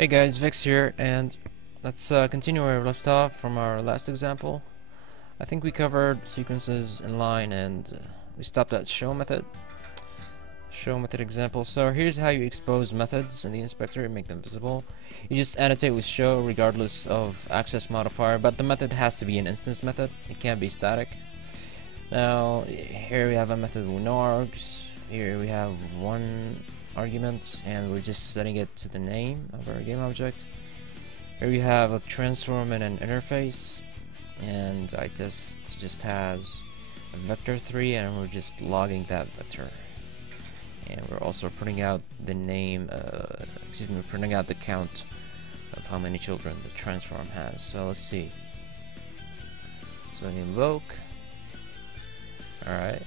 Hey guys, Vexe here, and let's continue where we left off from our last example. I think we covered sequences in line, and we stopped at show method example. So here's how you expose methods in the inspector and make them visible. You just annotate with show regardless of access modifier, but the method has to be an instance method. It can't be static. Now here we have a method with no args. Here we have one argument, and we're just setting it to the name of our game object. Here we have a transform and an interface, and just has a vector 3, and we're just logging that vector. And we're also printing out the name, printing out the count of how many children the transform has. So let's see. So we invoke. Alright.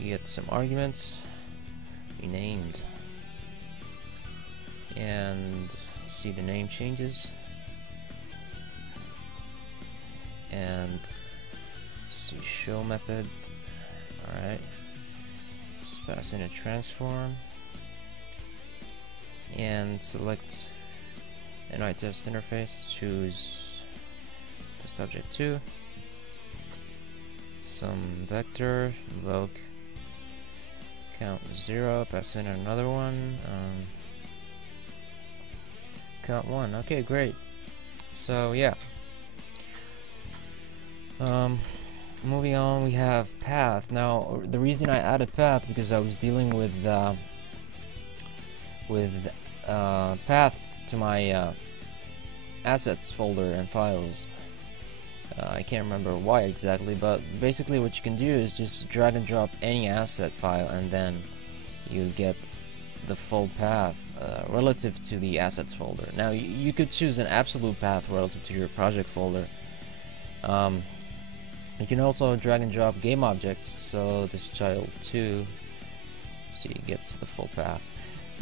You get some arguments. Named, and see the name changes, and see show method. Alright, just pass in a transform and select an test interface, choose test object 2, some vector, invoke count 0, pass in another one, count 1. Okay, great. So yeah, moving on, we have path. Now the reason I added path because I was dealing with path to my assets folder and files. I can't remember why exactly, but basically what you can do is just drag and drop any asset file, and then you get the full path relative to the assets folder. Now you could choose an absolute path relative to your project folder. You can also drag and drop game objects, so this child 2 gets the full path.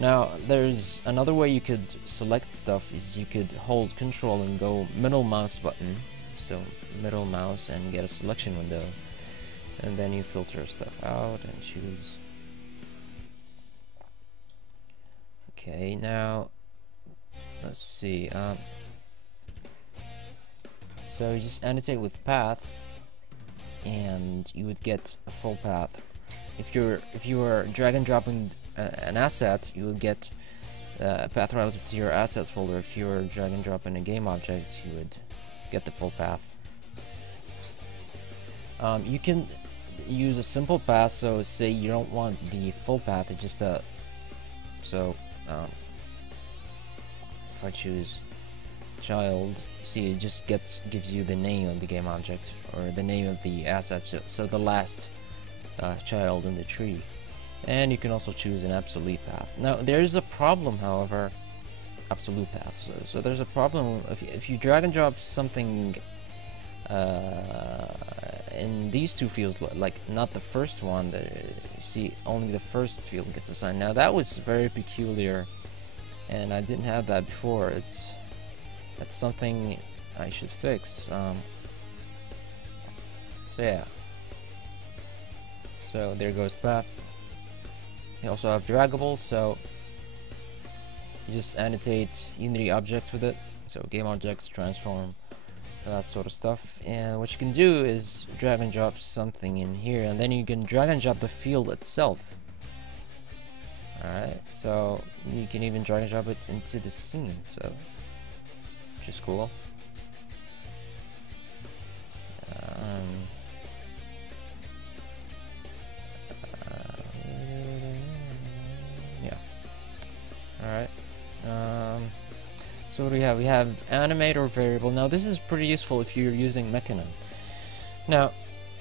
Now there's another way you could select stuff, is you could hold control and go middle mouse button, so middle mouse, and get a selection window, and then you filter stuff out and choose. Okay, now let's see. So you just annotate with path, and you would get a full path. If you were drag and dropping an asset, you would get a path relative to your assets folder. If you were drag and dropping a game object, you would get the full path. You can use a simple path, so say you don't want the full path, it's just a if I choose child, see, it just gives you the name of the game object, or the name of the asset, so the last child in the tree. And you can also choose an absolute path. Now there is a problem, however, absolute path. So there's a problem if you drag and drop something in these two fields, like not the first one, you see only the first field gets assigned. Now that was very peculiar, and I didn't have that before. That's something I should fix. So yeah, so there goes path. You also have draggable, so you just annotate Unity objects with it, so game objects, transform, that sort of stuff. And what you can do is drag and drop something in here, and then you can drag and drop the field itself. Alright, so you can even drag and drop it into the scene, so which is cool. Yeah. Alright. So what do we have? We have animator variable. Now this is pretty useful if you're using Mechanim. Now,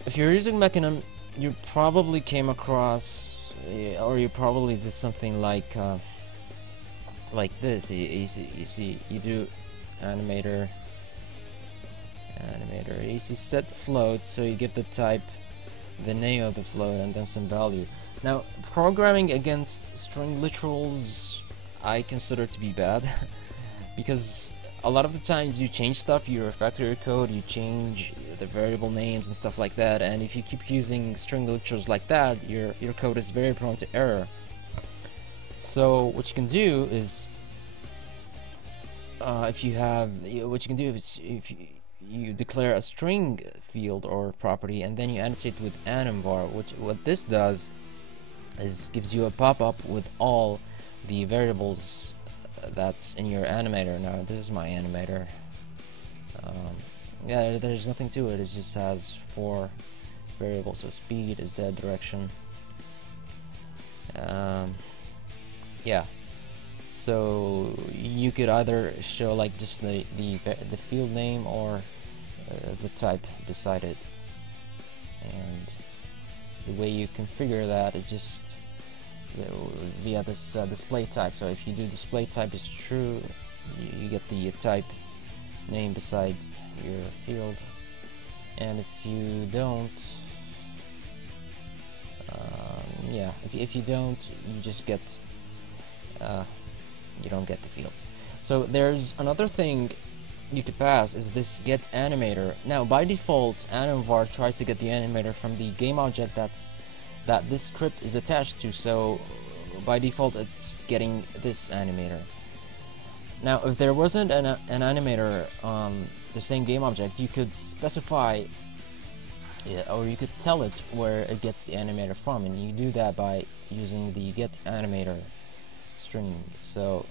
if you're using Mechanim, you probably came across, or you probably did something like this. You see, you do animator. You see set float, so you give the type, the name of the float, and then some value. Now, programming against string literals, I consider to be bad. Because a lot of the times you change stuff, you refactor your code, you change the variable names and stuff like that, and if you keep using string literals like that, your code is very prone to error. So what you can do is if you have, what you can do is if you declare a string field or property and then you annotate with AnimVar, what this does is gives you a pop-up with all the variables that's in your animator. Now this is my animator. Yeah, there's nothing to it. It just has 4 variables. So speed is dead, direction. Yeah. So you could either show like just the field name or the type beside it, and the way you configure that is just via this display type. So if you do display type is true, you get the type name beside your field, and if you don't, yeah, if you don't, you just get you don't get the field. So there's another thing you could pass is this get animator. Now by default, AnimVar tries to get the animator from the gameObject that this script is attached to. So by default, it's getting this animator. Now, if there wasn't an animator on the same gameObject, you could specify, or you could tell it where it gets the animator from, and you do that by using the get animator string. So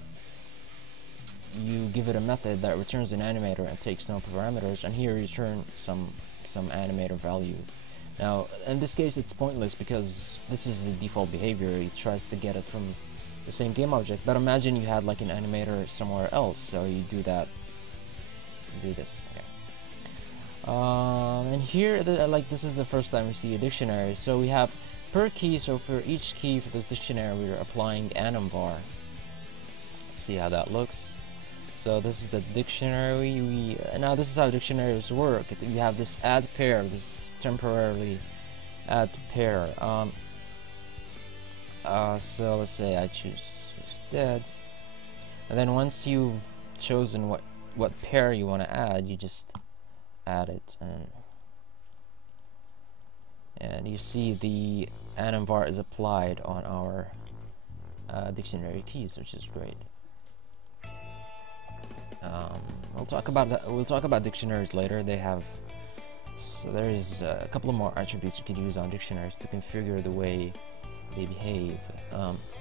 you give it a method that returns an animator and takes no parameters, and here you return some animator value. Now in this case it's pointless because this is the default behavior. It tries to get it from the same gameObject, but imagine you had like an animator somewhere else, so you do that, do this. Okay. And here, like this is the first time we see a dictionary. So we have PerKey. So for each key for this dictionary, we're applying AnimVar. Let's see how that looks. So this is the dictionary. Now this is how dictionaries work. You have this add pair, this temporarily add pair. So let's say I choose dead, and then once you've chosen what pair you want to add, you just add it, and you see the AnimVar is applied on our dictionary keys, which is great. We'll talk about dictionaries later. They have, so there's a couple of more attributes you could use on dictionaries to configure the way they behave.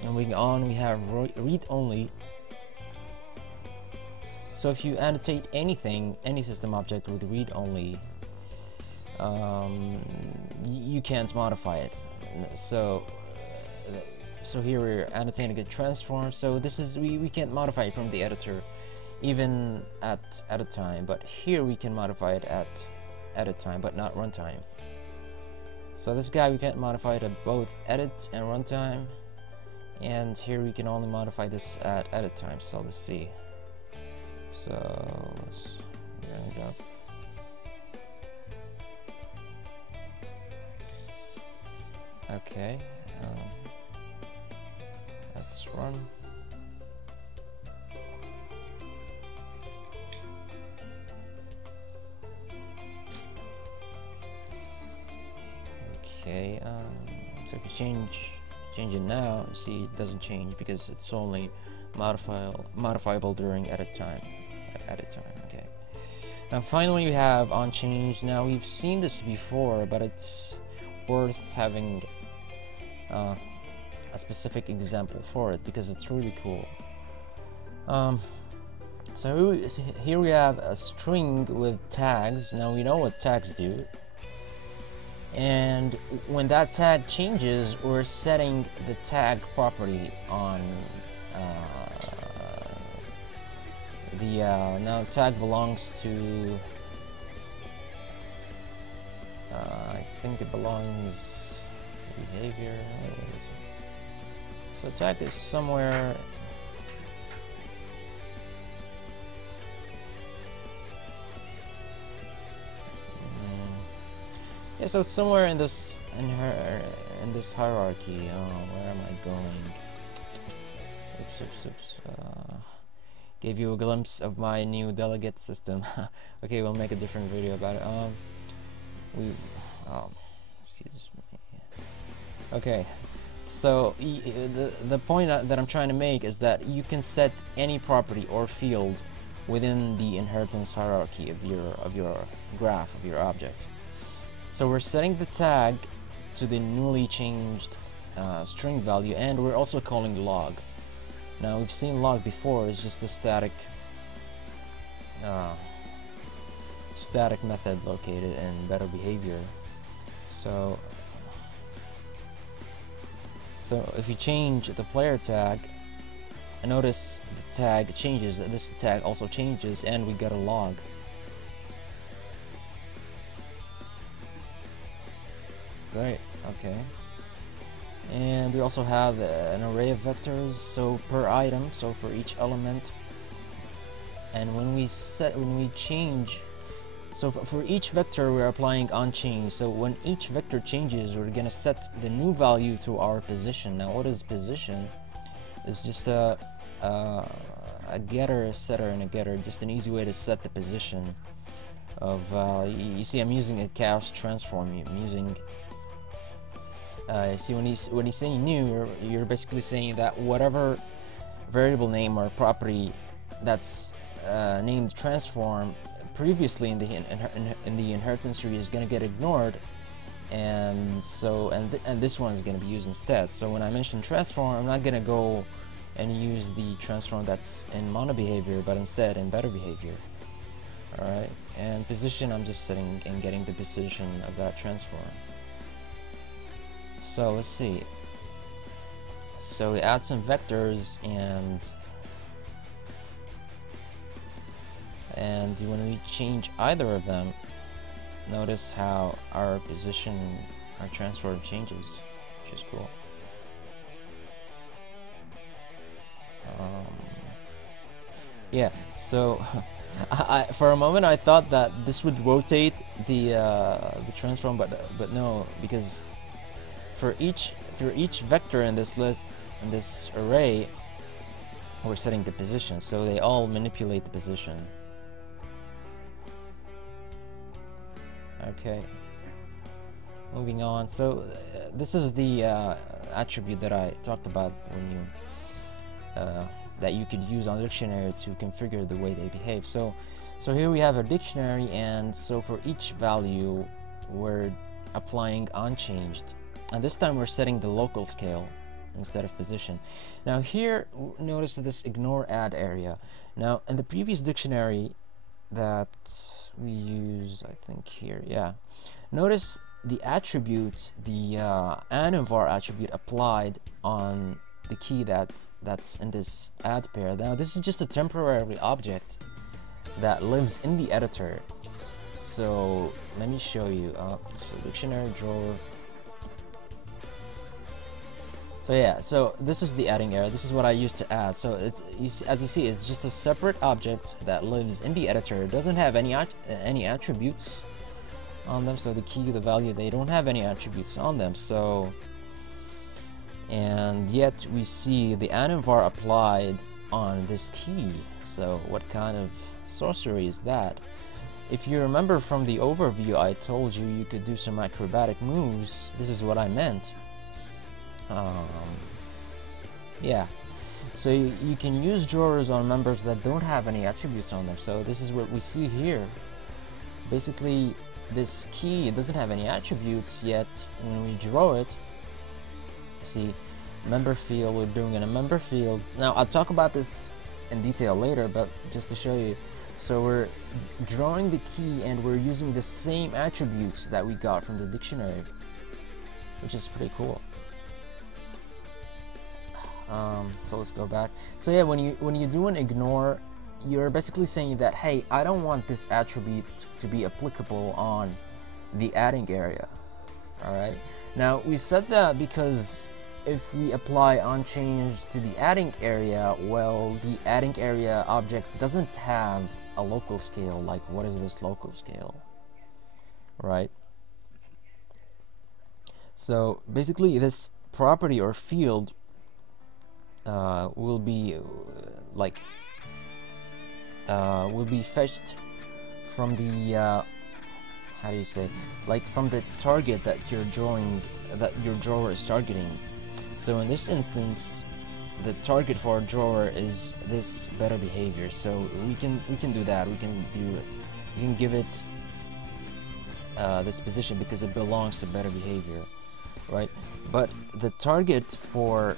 Moving on, we have read-only. So if you annotate anything, any system object with read-only, you can't modify it. So here we're annotating a transform. So this is we can't modify it from the editor, even at edit time. But here we can modify it at edit time, but not runtime. So this guy we can't modify it at both edit and runtime, and here we can only modify this at edit time. So let's see. So let's drag it up. Okay, let's run. Okay, so if you change it now, see it doesn't change because it's only modifiable during edit time. Okay. Now finally we have OnChanged. Now we've seen this before, but it's worth having a specific example for it because it's really cool. So here we have a string with tags. Now we know what tags do. And when that tag changes, we're setting the tag property on now tag belongs to I think it belongs to behavior. So tag is somewhere yeah, so somewhere in this hierarchy. Oh, where am I going? Oops. Gave you a glimpse of my new delegate system. Okay, we'll make a different video about it. Excuse me. Okay, so the point that I'm trying to make is that you can set any property or field within the inheritance hierarchy of your graph, of your object. So we're setting the tag to the newly changed string value, and we're also calling log. Now we've seen log before, it's just a static method located in better behavior. So if you change the player tag, notice the tag changes, this tag also changes, and we get a log. Great, okay. And we also have an array of vectors, so per item, so for each element. And when we change, so for each vector we're applying onChanged. So when each vector changes, we're gonna set the new value to our position. Now what is position? It's just a getter, a setter, and a getter, just an easy way to set the position of, you see I'm using a chaos transform. I'm using, see when he's saying new, you're basically saying that whatever variable name or property that's named transform previously in the inheritance tree is going to get ignored, and so and this one is going to be used instead. So when I mention transform, I'm not going to go and use the transform that's in mono behavior, but instead in better behavior. Alright, and position, I'm just setting and getting the position of that transform. So let's see. So we add some vectors, and when we change either of them, notice how our position, our transform changes, which is cool. Yeah, so for a moment I thought that this would rotate the transform, but no, because for each vector in this list, in this array, we're setting the position, so they all manipulate the position. Okay, moving on. So this is the attribute that I talked about when you that you could use on dictionary to configure the way they behave. So here we have a dictionary, and so for each value we're applying OnChanged, and this time we're setting the local scale instead of position. Now here, notice this IgnoreAddArea. Now in the previous dictionary that we use, I think here, yeah, notice the attribute, the AnimVar attribute applied on the key that's in this add pair. Now this is just a temporary object that lives in the editor. So let me show you. So dictionary drawer. So yeah, so this is the AddingArea. This is what I used to add. So it's, as you see, it's just a separate object that lives in the editor. It doesn't have any attributes on them. So the key, the value, they don't have any attributes on them. So, and yet we see the AnimVar applied on this key. So what kind of sorcery is that? If you remember from the overview, I told you you could do some acrobatic moves. This is what I meant. Yeah, so you can use drawers on members that don't have any attributes on them. So this is what we see here. Basically, this key doesn't have any attributes, yet when we draw it, see, member field, we're doing in a member field. Now I'll talk about this in detail later, but just to show you, so we're drawing the key and we're using the same attributes that we got from the dictionary, which is pretty cool. So let's go back. So yeah, when you do an ignore, you're basically saying that, hey, I don't want this attribute to be applicable on the adding area. Alright, now we said that because if we apply OnChanged to the adding area, well, the adding area object doesn't have a local scale. Like, what is this local scale, right? So basically this property or field will be will be fetched from the how do you say, like from the target that you're drawing, that your drawer is targeting. So in this instance, the target for our drawer is this better behavior, so we can do that. We can give it this position because it belongs to better behavior, right? But the target for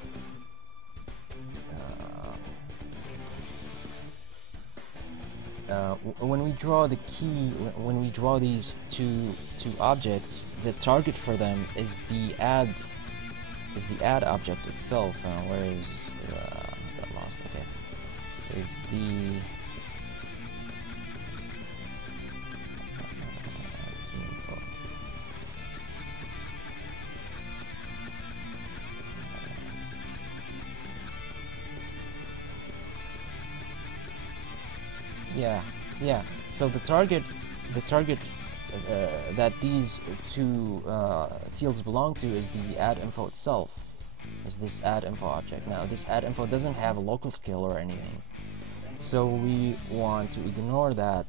when we draw the key, when we draw these two objects, the target for them is the add object itself. Where is got lost? Okay, is the yeah. So the target that these two fields belong to is the add_info itself. Is this add_info object. Now this add_info doesn't have a local scale or anything, so we want to ignore that.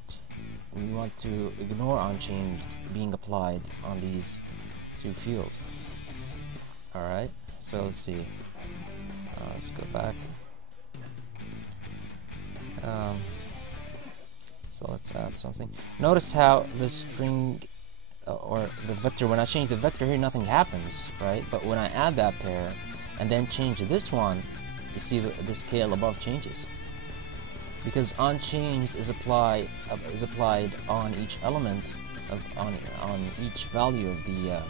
We want to ignore OnChanged being applied on these two fields. Alright, so let's see. Let's go back. So let's add something. Notice how the string or the vector, when I change the vector here, nothing happens, right? But when I add that pair and then change this one, you see the scale above changes, because OnChanged is applied on each element of on each value of the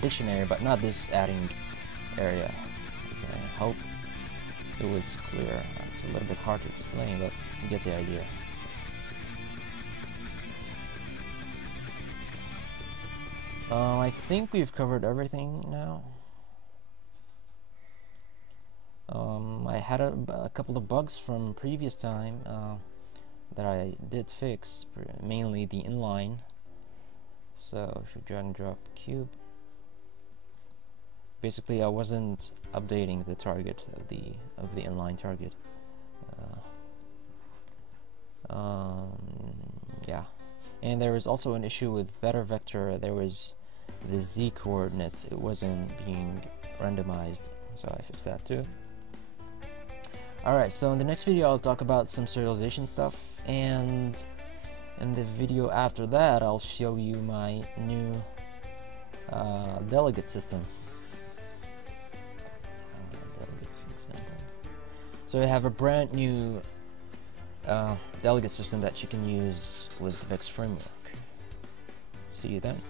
dictionary, but not this adding area. Okay, I hope it was clear. It's a little bit hard to explain, but you get the idea. I think we've covered everything now. I had a couple of bugs from previous time that I did fix, mainly the inline. So if you drag and drop cube, basically I wasn't updating the target of the inline target. Yeah, and there was also an issue with better vector. There was the z coordinate, it wasn't being randomized, so I fixed that too. Alright, so in the next video I'll talk about some serialization stuff, and in the video after that I'll show you my new delegate system. So I have a brand new delegate system that you can use with the Vexe framework. See you then.